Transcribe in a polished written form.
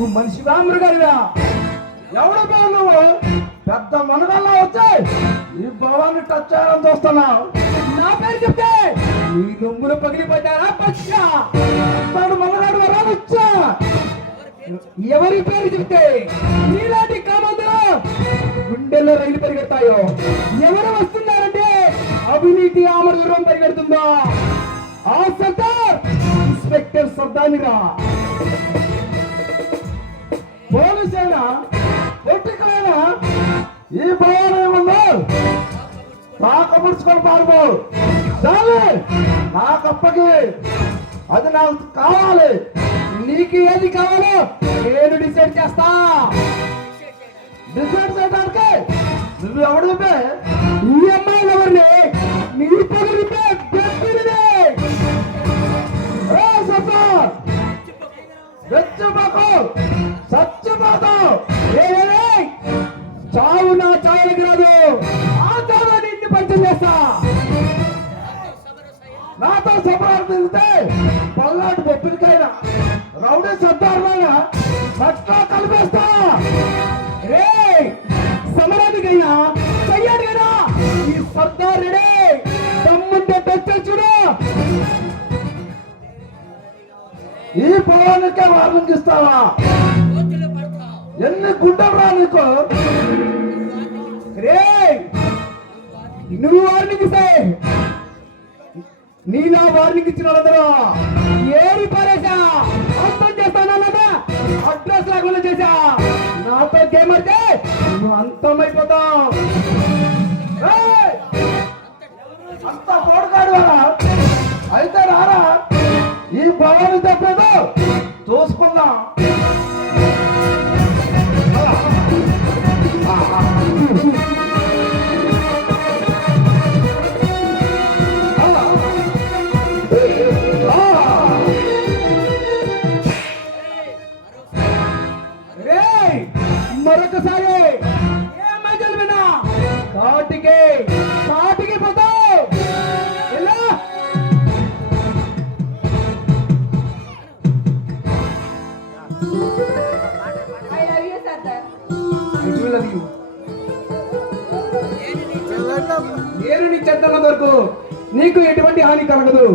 నువ్వు మనిషివా మృగానివా? ఎవడు నువ్వు? పెద్ద మనగల్లా వచ్చాయి ఈ భవాన్ని టచ్ చేయాలని చూస్తున్నావు. నా పేరు చెప్తే నీ నొమ్ములు పగిలిపోతారా? పచ్చా తను మనగాడు వచ్చా. ఎవరి పేరు చెప్తే నీలాంటి కామందులు గుండెల్లో రైలు పరిగెడతాయో? ఎవరు వస్తున్నారంటే అవినీతి ఆమరదూరం పరిగెడుతుందా? ఆ సర్దార్ ఇన్స్పెక్టర్ సర్దానిరా. పోలీసైనా ఒట్టికైనా ఈ భవనం ఏముందో తాకపుడుచుకొని పారిపో. నాకప్పకి అది నాకు కావాలి. నీకు ఏది కావాలో నేను డిసైడ్ చేస్తా. డిసైడ్ చేయడానికి నువ్వు ఎవడు చెప్పే? ఈ అమ్మాయిలు ఎవరిని? నీ పగిలిపే చచ్చిపోతావు. చావు నా చావులకి రాదు. ఆ చావు నిన్ను పరిచయం చేస్తా. నాతో సమరాలు తిరిగితే పల్లాటి బొప్పిరికైనా రౌడీ సర్దారులైనా నట్లో కలిపేస్తా. రే సమరానికైనా చెయ్యాడికైనా ఈ సర్దారుడే తమ్ముంటే తెచ్చ చూడు. ఈ పొలానికే వార్నింగ్ ఇస్తావా? ఎన్ని గుండెలు రా నీకు? రే నువ్వు వార్నింగ్ ఇస్తే నీ నా వార్నింగ్ ఇచ్చిన వాళ్ళందరూ ఏరి పారేసా అంతం చేస్తానన్నా అడ్రస్ లేకుండా చేసా. నాతో గేమర్తే నువ్వు అంతమైపోతావు. అంత పోడుకాడు వరా అయితే రారా ఈ భవాన్ని తప్పేదో చూసుకుందాం. మరొకసారి ఏమై జరిగినా కాటికి పోతావు. ఎలా నేను నీ చెత్తల వరకు నీకు ఎటువంటి హాని కలగదు.